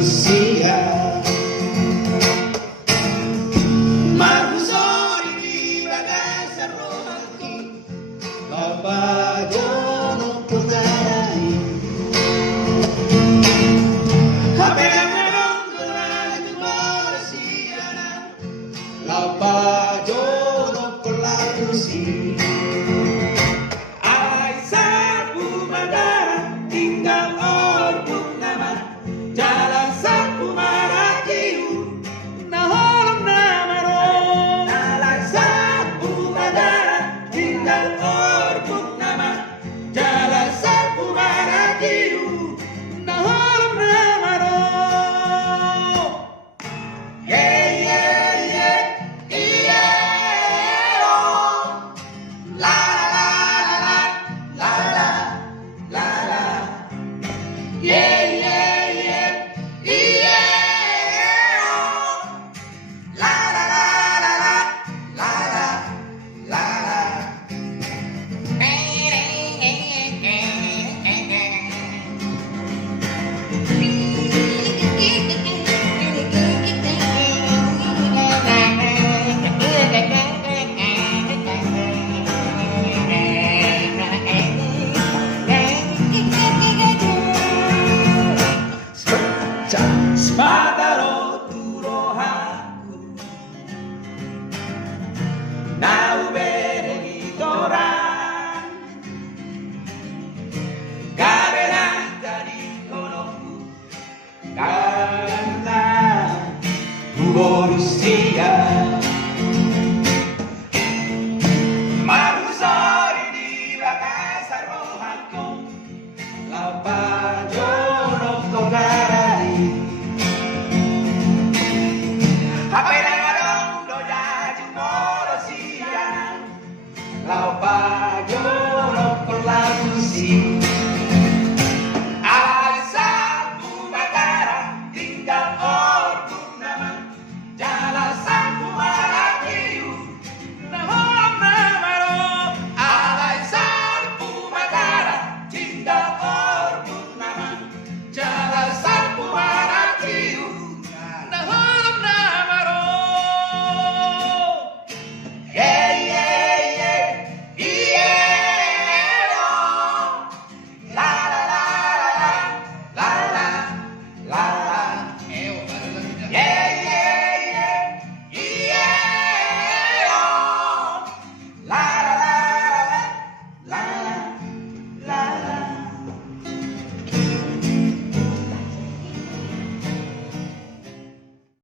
manusia. Marusori di bagai saromaki, Bapagono Potarai. Bapagono Polarusi. Ai sapu madara tinggal orbuk nama jalan sapu marakiu naholom namaro. Alai sapu madara tinggal orbuk nama jalan sapu marakiu naholom namaro. Hey yeah yeah yeah oh la la la la la la la la yeah.